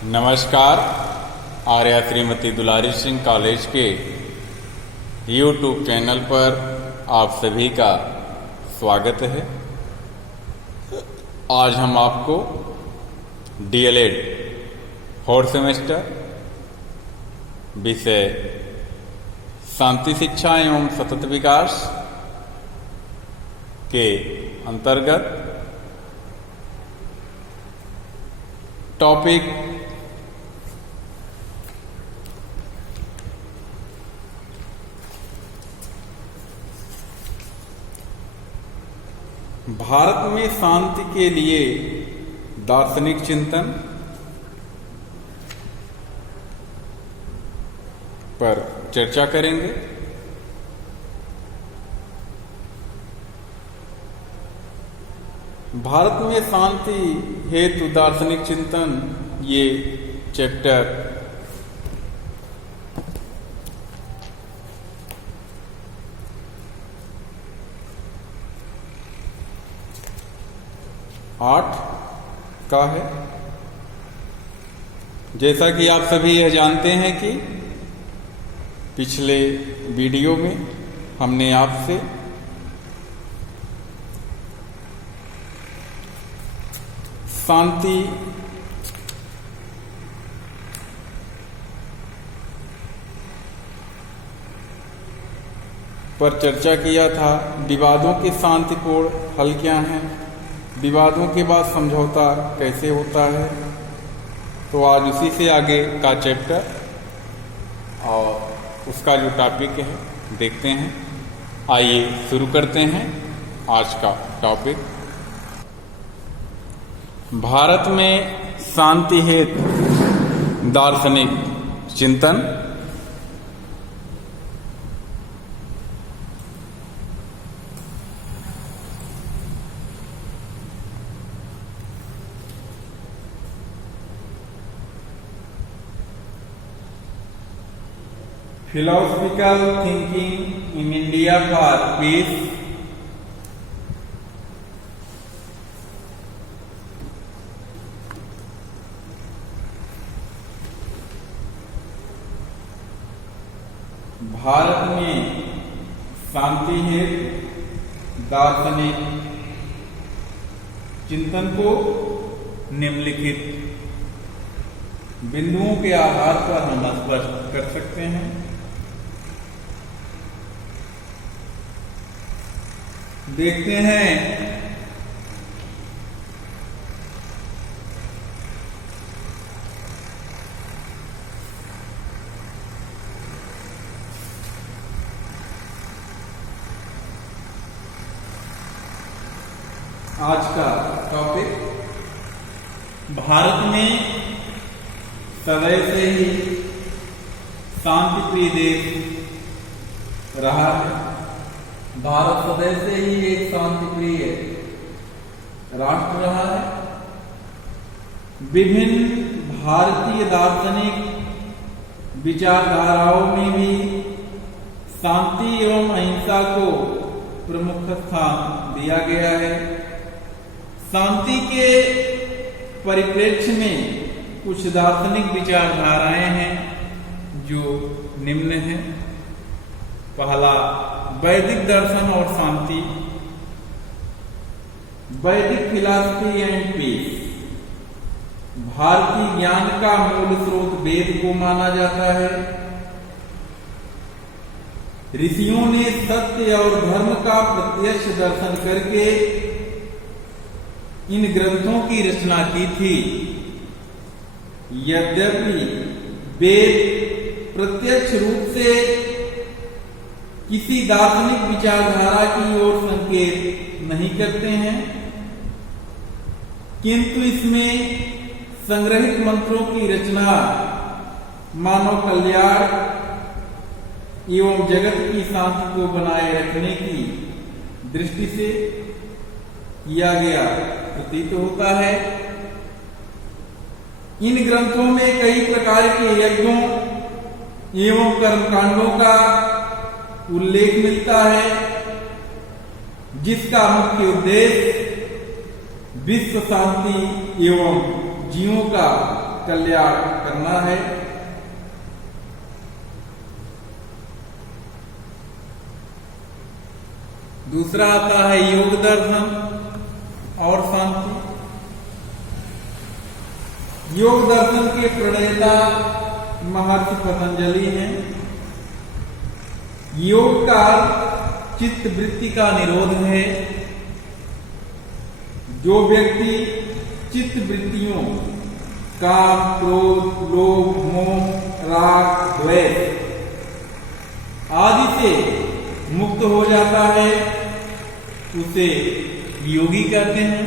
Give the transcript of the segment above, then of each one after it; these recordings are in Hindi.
नमस्कार। आर्या श्रीमती दुलारी सिंह कॉलेज के YouTube चैनल पर आप सभी का स्वागत है। आज हम आपको DLED 4th सेमेस्टर विषय शांति शिक्षा एवं सतत विकास के अंतर्गत टॉपिक भारत में शांति के लिए दार्शनिक चिंतन पर चर्चा करेंगे। भारत में शांति हेतु दार्शनिक चिंतन, ये चैप्टर 8 का है। जैसा कि आप सभी यह जानते हैं कि पिछले वीडियो में हमने आपसे शांति पर चर्चा किया था। विवादों के शांतिपूर्ण हल क्या हैं, विवादों के बाद समझौता कैसे होता है। तो आज उसी से आगे का चैप्टर और उसका जो टॉपिक है देखते हैं। आइए शुरू करते हैं आज का टॉपिक। भारत में शांति हेतु दार्शनिक चिंतन। Philosophical thinking in India for peace। Bharat में शांति हेतु दार्शनिक चिंतन को निम्नलिखित बिंदुओं के आधार पर हम स्पष्ट कर सकते हैं। देखते हैं आज का टॉपिक। भारत में सदैव से ही शांति प्रिय देश रहा है। भारत सदैव से ही एक शांति प्रिय राष्ट्र रहा है। विभिन्न भारतीय दार्शनिक विचारधाराओं में भी शांति एवं अहिंसा को प्रमुख स्थान दिया गया है। शांति के परिप्रेक्ष्य में कुछ दार्शनिक विचारधाराएं हैं जो निम्न हैं। पहला, वैदिक दर्शन और शांति, वैदिक फिलॉसफी एंड पीस। भारतीय ज्ञान का मूल स्रोत वेद को माना जाता है। ऋषियों ने सत्य और धर्म का प्रत्यक्ष दर्शन करके इन ग्रंथों की रचना की थी। यद्यपि वेद प्रत्यक्ष रूप से किसी दार्शनिक विचारधारा की ओर संकेत नहीं करते हैं, किंतु इसमें संग्रहित मंत्रों की रचना मानव कल्याण एवं जगत की शांति को बनाए रखने की दृष्टि से किया गया प्रतीत होता है। इन ग्रंथों में कई प्रकार के यज्ञों एवं कर्मकांडों का उल्लेख मिलता है, जिसका मुख्य उद्देश्य विश्व शांति एवं जीवों का कल्याण करना है। दूसरा आता है योग दर्शन और शांति। योग दर्शन के प्रणेता महर्षि पतंजलि हैं। योग का चित्त वृत्ति का निरोध है। जो व्यक्ति चित्त वृत्तियों काम, क्रोध, लोभ, मोह, राग, द्वेष आदि से मुक्त हो जाता है, उसे योगी कहते हैं।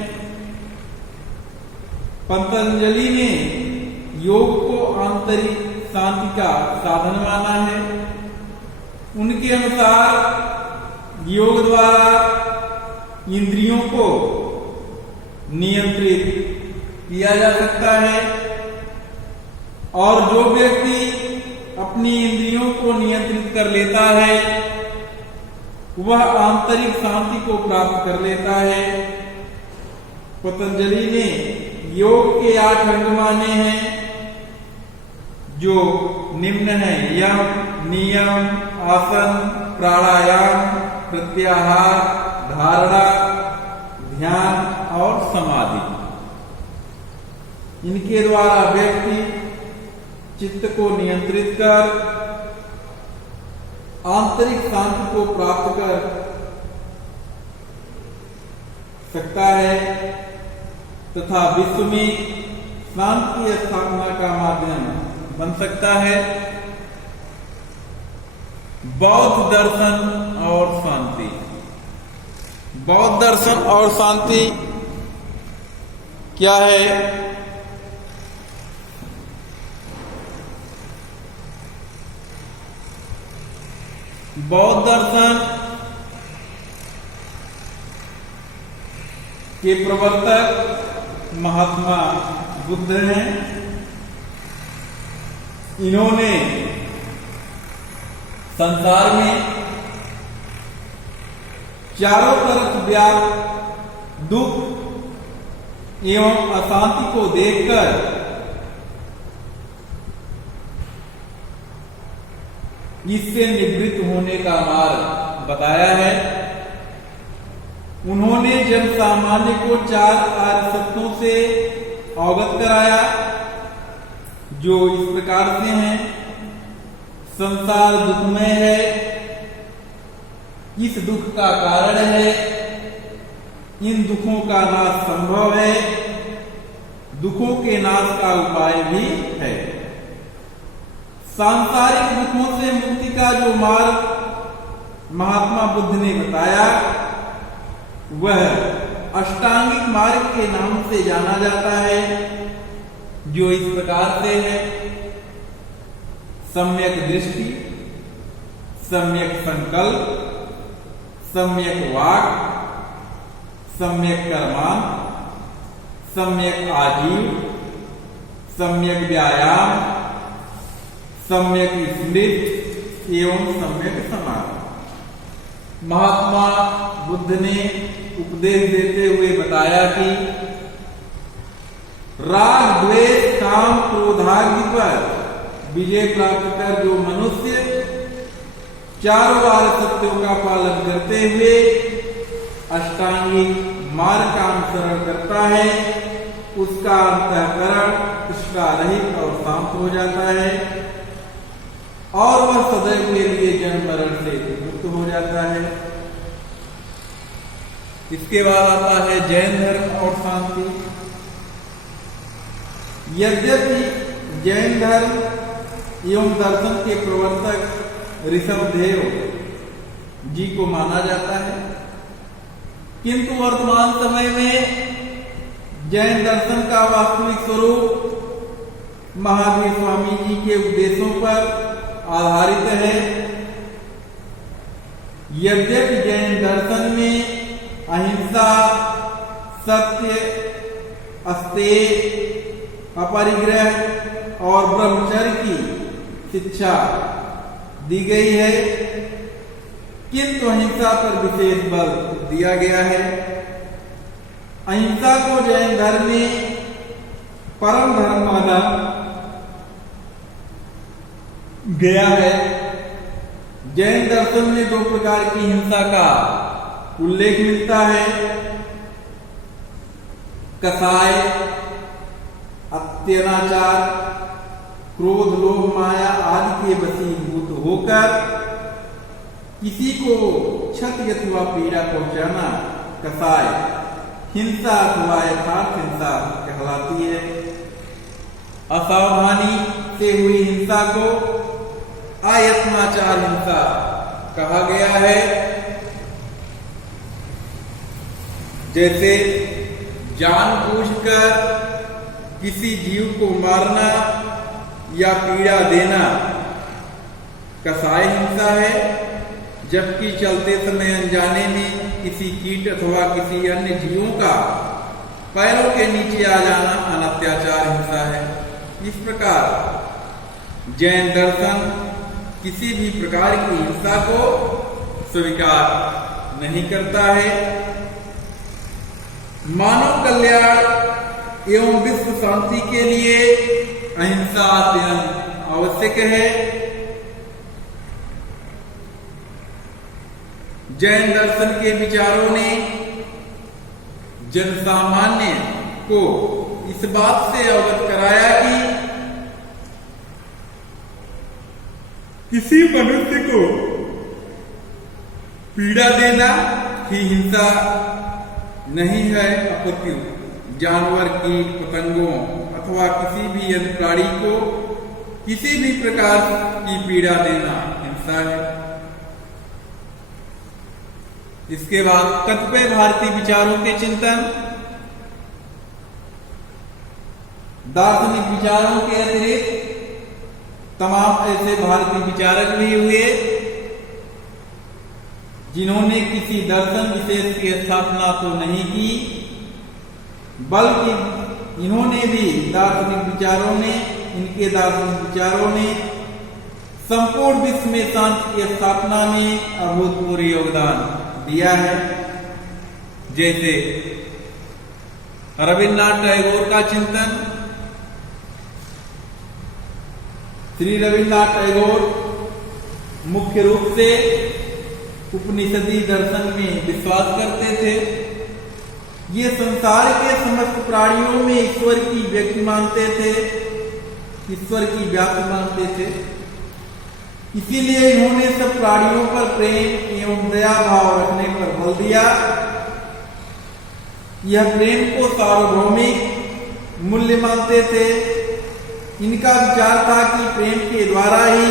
पतंजलि ने योग को आंतरिक शांति का साधन माना है। उनके अनुसार योग द्वारा इंद्रियों को नियंत्रित किया जा सकता है और जो व्यक्ति अपनी इंद्रियों को नियंत्रित कर लेता है वह आंतरिक शांति को प्राप्त कर लेता है। पतंजलि ने योग के 8 अंग माने हैं जो निम्न है: यम, नियम, आसन, प्राणायाम, प्रत्याहार, धारणा, ध्यान और समाधि। इनके द्वारा व्यक्ति चित्त को नियंत्रित कर आंतरिक शांति को प्राप्त कर सकता है तथा विश्व में शांति स्थापना का माध्यम बन सकता है। बौद्ध दर्शन और शांति। बौद्ध दर्शन और शांति क्या है? बौद्ध दर्शन के प्रवर्तक महात्मा बुद्ध हैं। इन्होंने संसार में चारों तरफ व्याप्त दुख एवं अशांति को देखकर इससे निवृत्त होने का मार्ग बताया है। उन्होंने जन सामान्य को 4 आर्य सत्यों से अवगत कराया जो इस प्रकार से हैं: संसार दुखमय है, इस दुख का कारण है, इन दुखों का नाश संभव है, दुखों के नाश का उपाय भी है। सांसारिक दुखों से मुक्ति का जो मार्ग महात्मा बुद्ध ने बताया वह अष्टांगिक मार्ग के नाम से जाना जाता है जो इस प्रकार से है: सम्यक दृष्टि, सम्यक संकल्प, सम्यक वाक्, सम्यक कर्मान, सम्यक आजीव, सम्यक व्यायाम, सम्यक स्मृति एवं सम्यक समाधि। महात्मा बुद्ध ने उपदेश देते हुए बताया कि राग, द्वेष, काम, क्रोधादि पर विजय प्राप्त कर जो मनुष्य चारों आर्य सत्यों का पालन करते हुए अष्टांगिक मार्ग का अनुसरण करता है उसका अंतःकरण इष्टा रहित और शांत हो जाता है और वह सदैव के लिए जन्म मरण से मुक्त हो जाता है। इसके बाद आता है जैन धर्म और शांति। यद्यपि जैन धर्म एवं दर्शन के प्रवर्तक ऋषभदेव जी को माना जाता है, किंतु वर्तमान समय में जैन दर्शन का वास्तविक स्वरूप महावीर स्वामी जी के उपदेशों पर आधारित है। यद्यपि जैन दर्शन में अहिंसा, सत्य, अस्तेय, अपरिग्रह और ब्रह्मचर्य की शिक्षा दी गई है, किंतु अहिंसा पर विशेष बल दिया गया है। अहिंसा को जैन धर्म में परम धर्म माना गया है। जैन दर्शन में दो प्रकार की हिंसा का उल्लेख मिलता है। कसाय, अत्याचार, क्रोध, लोभ, माया आदि के वशीभूत होकर किसी को क्षति अथवा पीड़ा पहुंचाना कसाय हिंसा अथवा यथार्थ हिंसा कहलाती है। असावधानी से हुई हिंसा को अयत्नाचार हिंसा कहा गया है। जैसे जानबूझकर किसी जीव को मारना या पीड़ा देना कसाय हिंसा है, जबकि चलते समय अनजाने में किसी कीट अथवा किसी अन्य जीवों का पैरों के नीचे आ जाना अनात्याचार हिंसा है। इस प्रकार जैन दर्शन किसी भी प्रकार की हिंसा को स्वीकार नहीं करता है। मानव कल्याण एवं विश्व शांति के लिए अहिंसा अत्यंत आवश्यक है। जैन दर्शन के विचारों ने जनसामान्य को इस बात से अवगत कराया कि किसी मनुष्य को पीड़ा देना ही हिंसा नहीं है, अपितु जानवर, कीट, पतंगों अथवा किसी भी अन्य प्राणी को किसी भी प्रकार की पीड़ा देना हिंसा है। इसके बाद कतिपय भारतीय विचारों के चिंतन। दार्शनिक विचारों के अतिरिक्त तमाम ऐसे भारतीय विचारक भी हुए जिन्होंने किसी दर्शन विशेष की स्थापना तो नहीं की, बल्कि इन्होंने भी इनके दार्शनिक विचारों ने संपूर्ण विश्व में शांति की स्थापना में अभूतपूर्व योगदान दिया है। जैसे रविन्द्रनाथ टैगोर का चिंतन। श्री रविन्द्रनाथ टैगोर मुख्य रूप से उपनिषदी दर्शन में विश्वास करते थे। ये संसार के समस्त प्राणियों में ईश्वर की व्यक्ति मानते थे, ईश्वर की व्याप्ति मानते थे। इसीलिए इन्होंने सब प्राणियों पर प्रेम एवं दया भाव रखने पर बल दिया। यह प्रेम को सार्वभौमिक मूल्य मानते थे। इनका विचार था कि प्रेम के द्वारा ही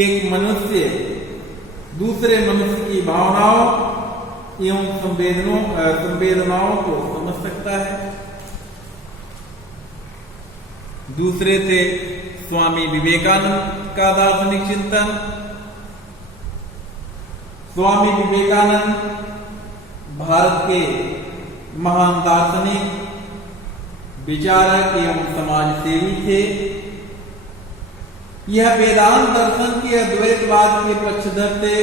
एक मनुष्य दूसरे मनुष्य की भावनाओं एवं संवेदनाओं को समझ सकता है। दूसरे थे स्वामी विवेकानंद का दार्शनिक चिंतन। स्वामी विवेकानंद भारत के महान दार्शनिक, विचारक एवं समाज सेवी थे। यह वेदांत दर्शन के अद्वैतवाद के पक्षधर थे,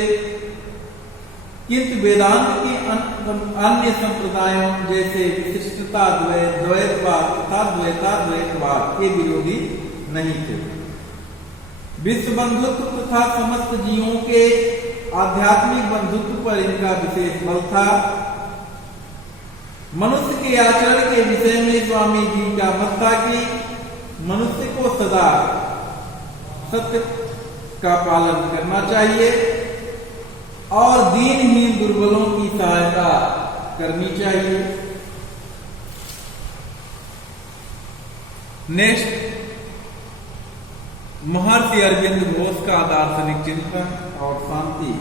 किंतु वेदांत के अन्य संप्रदायों जैसे विशिष्टता द्वैतवाद तथा द्वैताद्वैतवाद के विरोधी नहीं थे। विश्व बंधुत्व तथा समस्त जीवों के आध्यात्मिक बंधुत्व पर इनका विशेष बल था। मनुष्य के आचरण के विषय में स्वामी जी का मत था कि मनुष्य को सदा सत्य का पालन करना चाहिए और दीनहीन दुर्बलों की सहायता करनी चाहिए। नेक्स्ट, महर्षि अरविंद घोष का दार्शनिक चिंतन और शांति।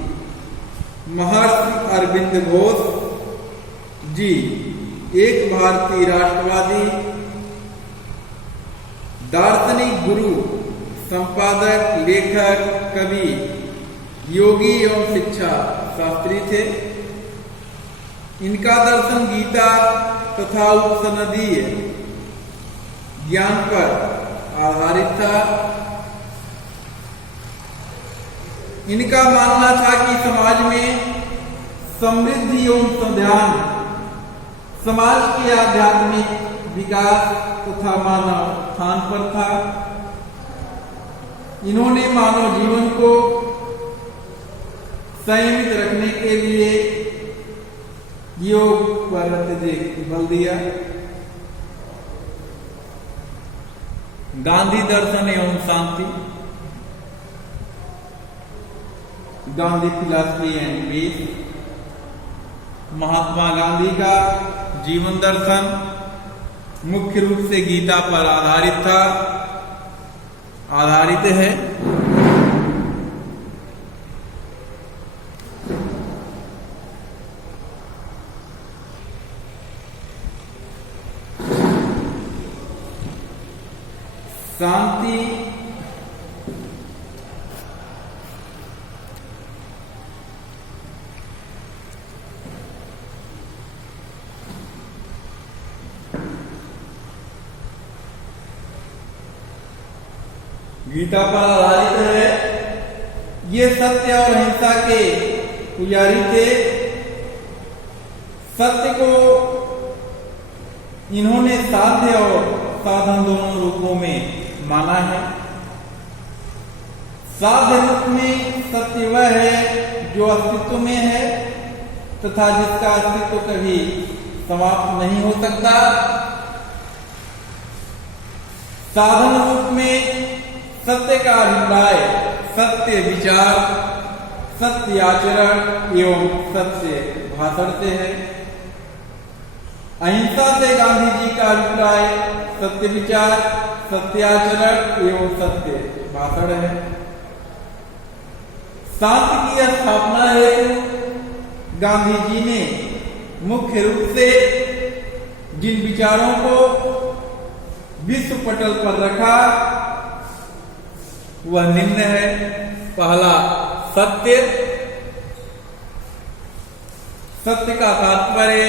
महर्षि अरविंद घोष जी एक भारतीय राष्ट्रवादी, दार्शनिक, गुरु, संपादक, लेखक, कवि, योगी एवं शिक्षा शास्त्री थे। इनका दर्शन गीता तथा उपसनदीय ज्ञान पर आधारित था। इनका मानना था कि समाज में समृद्धि एवं संध्यान समाज के आध्यात्मिक विकास तथा मानव उत्थान पर था। इन्होंने मानव जीवन को संयमित रखने के लिए योग पर अत्यधिक बल दिया। गांधी दर्शन एवं शांति, Gandhi philosophy and piece, Mahatma Gandhi का जीवन दर्शन मुख्य रूप से गीता पर आधारित है। शांति गीता पर आधारित है। ये सत्य और अहिंसा के पुजारी थे। सत्य को इन्होंने साध्य और साधन दोनों रूपों में माना है। साध्य रूप में सत्य वह है जो अस्तित्व में है तथा जिसका अस्तित्व कभी समाप्त नहीं हो सकता। साधन रूप में सत्य का अभिप्राय सत्य विचार, सत्य आचरण एवं सत्य भाषण से है। अहिंसा से गांधी जी का अभिप्राय सत्य विचार, सत्य आचरण एवं सत्य भाषण है। शांति की स्थापना हेतु गांधी जी ने मुख्य रूप से जिन विचारों को विश्व पटल पर रखा वह निम्न है। पहला, सत्य। सत्य का तात्पर्य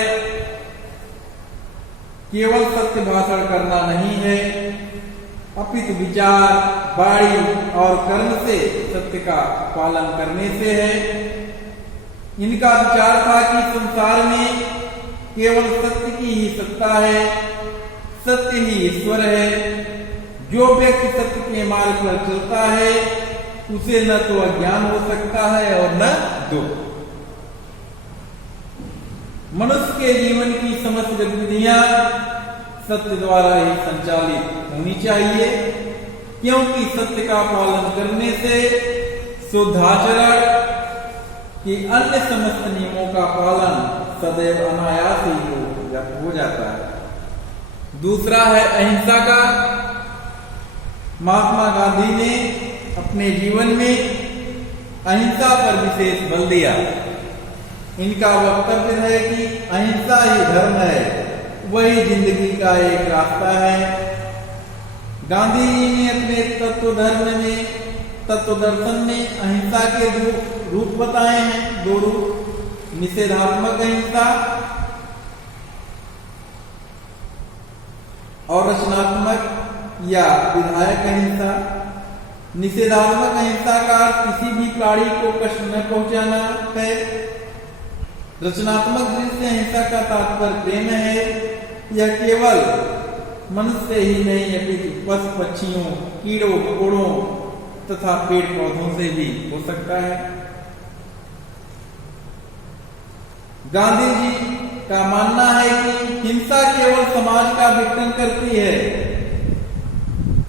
केवल सत्य भाषण करना नहीं है, अपितु विचार, वाणी और कर्म से सत्य का पालन करने से है। इनका विचार था कि संसार में केवल सत्य की ही सत्ता है, सत्य ही ईश्वर है। जो व्यक्ति सत्य के मार्ग पर चलता है उसे न तो अज्ञान हो सकता है और न दुख। मनुष्य के जीवन की समस्त गतिविधियां सत्य द्वारा ही संचालित होनी चाहिए, क्योंकि सत्य का पालन करने से शुद्ध आचरण की अन्य समस्त नियमों का पालन सदैव अनायास ही हो जाता है। दूसरा है अहिंसा का। महात्मा गांधी ने अपने जीवन में अहिंसा पर विशेष बल दिया। इनका वक्तव्य है कि अहिंसा ही धर्म है, वही जिंदगी का एक रास्ता है। गांधी जी ने अपने तत्व दर्शन में अहिंसा के दो रूप बताए हैं। दो रूप, निषेधात्मक अहिंसा और रचनात्मक या विधायक अहिंसा। निषेधात्मक अहिंसा का किसी भी प्राणी को कष्ट न पहुंचाना है। रचनात्मक दृष्टि से अहिंसा का तात्पर्य प्रेम है। यह केवल मनुष्य ही नहीं अपितु पशु पक्षियों, कीड़ों मकोड़ों तथा पेड़ पौधों से भी हो सकता है। गांधी जी का मानना है कि हिंसा केवल समाज का विघटन करती है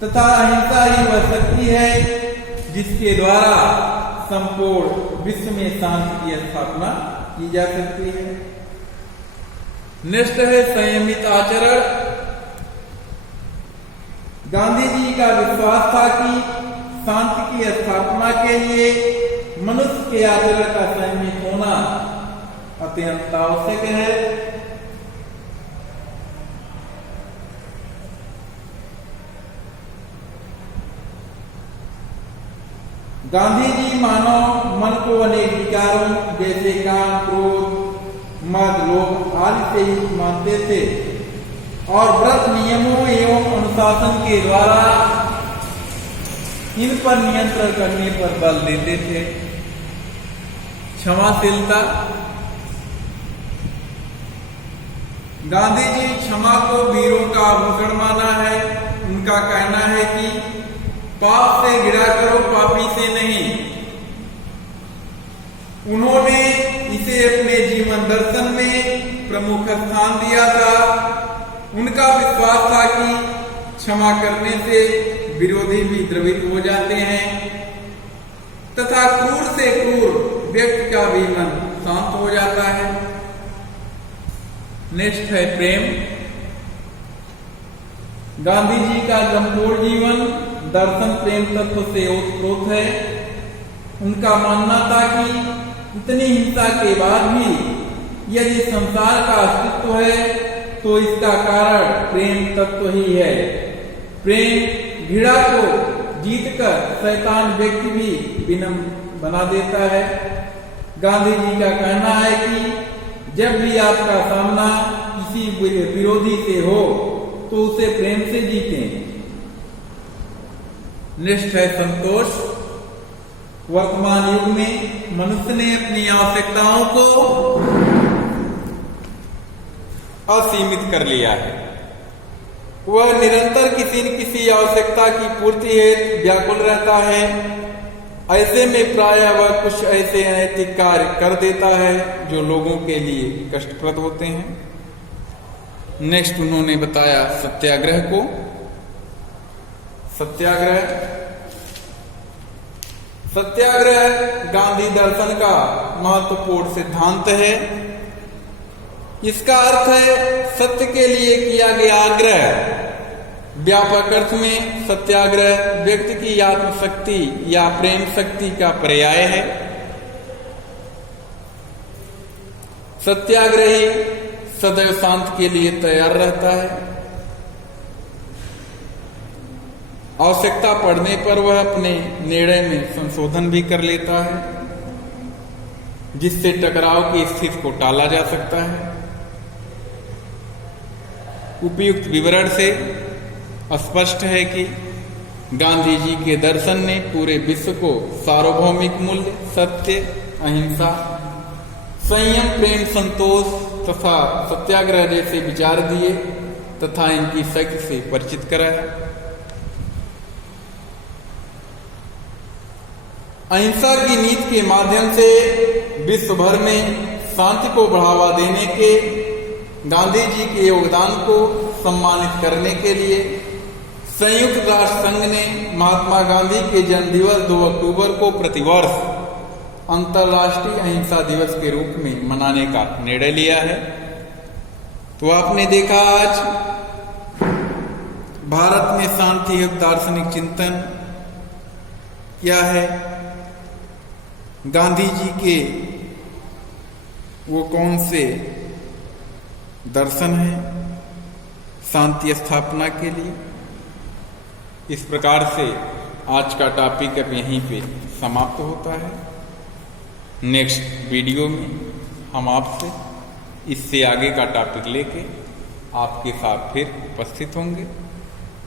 तथा अहिंसा ही वह शक्ति है जिसके द्वारा संपूर्ण विश्व में शांति की स्थापना की जा सकती है। नेक्स्ट है संयमित आचरण। गांधी जी का विश्वास था कि शांति की स्थापना के लिए मनुष्य के आचरण का संयमित होना अत्यंत आवश्यक है। गांधी जी मानव मन को अनेक विकारों जैसे काम, क्रोध, मद, लोभ आदि से ही मानते थे और व्रत नियमों एवं अनुशासन के द्वारा इन पर नियंत्रण करने पर बल देते थे। क्षमाशीलता। गांधी जी क्षमा को वीरों का आभूषण माना है। उनका कहना है कि पाप से घिरा करो, पापी से नहीं। उन्होंने इसे अपने जीवन दर्शन में प्रमुख स्थान दिया था। उनका विश्वास था कि क्षमा करने से विरोधी भी द्रवित हो जाते हैं तथा क्रूर से क्रूर व्यक्ति का भी मन शांत हो जाता है। नेक्स्ट है प्रेम। गांधी जी का गंभीर जीवन दर्शन प्रेम तत्व से ओतप्रोत है। उनका मानना था कि इतनी हिंसा के बाद भी यदि संसार का अस्तित्व है तो इसका कारण प्रेम तत्व ही है। प्रेम घृणा को जीतकर शैतान व्यक्ति भी विनम्र बना देता है। गांधी जी का कहना है कि जब भी आपका सामना किसी विरोधी से हो तो उसे प्रेम से जीतें। नेक्स्ट है संतोष। वर्तमान युग में मनुष्य ने अपनी आवश्यकताओं को असीमित कर लिया है। वह निरंतर किसी न किसी आवश्यकता की पूर्ति हेतु व्याकुल रहता है। ऐसे में प्रायः वह कुछ ऐसे अनैतिक कार्य कर देता है जो लोगों के लिए कष्टप्रद होते हैं। नेक्स्ट उन्होंने बताया सत्याग्रह को। सत्याग्रह गांधी दर्शन का महत्वपूर्ण सिद्धांत है। इसका अर्थ है सत्य के लिए किया गया आग्रह। व्यापक अर्थ में सत्याग्रह व्यक्ति की आत्मशक्ति या प्रेम शक्ति का पर्याय है। सत्याग्रही सदैव शांत के लिए तैयार रहता है। आवश्यकता पड़ने पर वह अपने निर्णय में संशोधन भी कर लेता है, जिससे टकराव की स्थिति को टाला जा सकता है। उपयुक्त विवरण से स्पष्ट है कि गांधी जी के दर्शन ने पूरे विश्व को सार्वभौमिक मूल्य, सत्य, अहिंसा, संयम, प्रेम, संतोष तथा सत्याग्रह जैसे विचार दिए तथा इनकी शक्ति से परिचित कराया। अहिंसा की नीति के माध्यम से विश्व भर में शांति को बढ़ावा देने के गांधी जी के योगदान को सम्मानित करने के लिए संयुक्त राष्ट्र संघ ने महात्मा गांधी के जन्म दिवस 2 अक्टूबर को प्रतिवर्ष अंतर्राष्ट्रीय अहिंसा दिवस के रूप में मनाने का निर्णय लिया है। तो आपने देखा आज भारत में शांति एवं दार्शनिक चिंतन क्या है, गांधी जी के वो कौन से दर्शन है शांति स्थापना के लिए। इस प्रकार से आज का टॉपिक अब यहीं पे समाप्त होता है। नेक्स्ट वीडियो में हम आपसे इससे आगे का टॉपिक लेके आपके साथ फिर उपस्थित होंगे।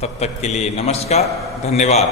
तब तक के लिए नमस्कार, धन्यवाद।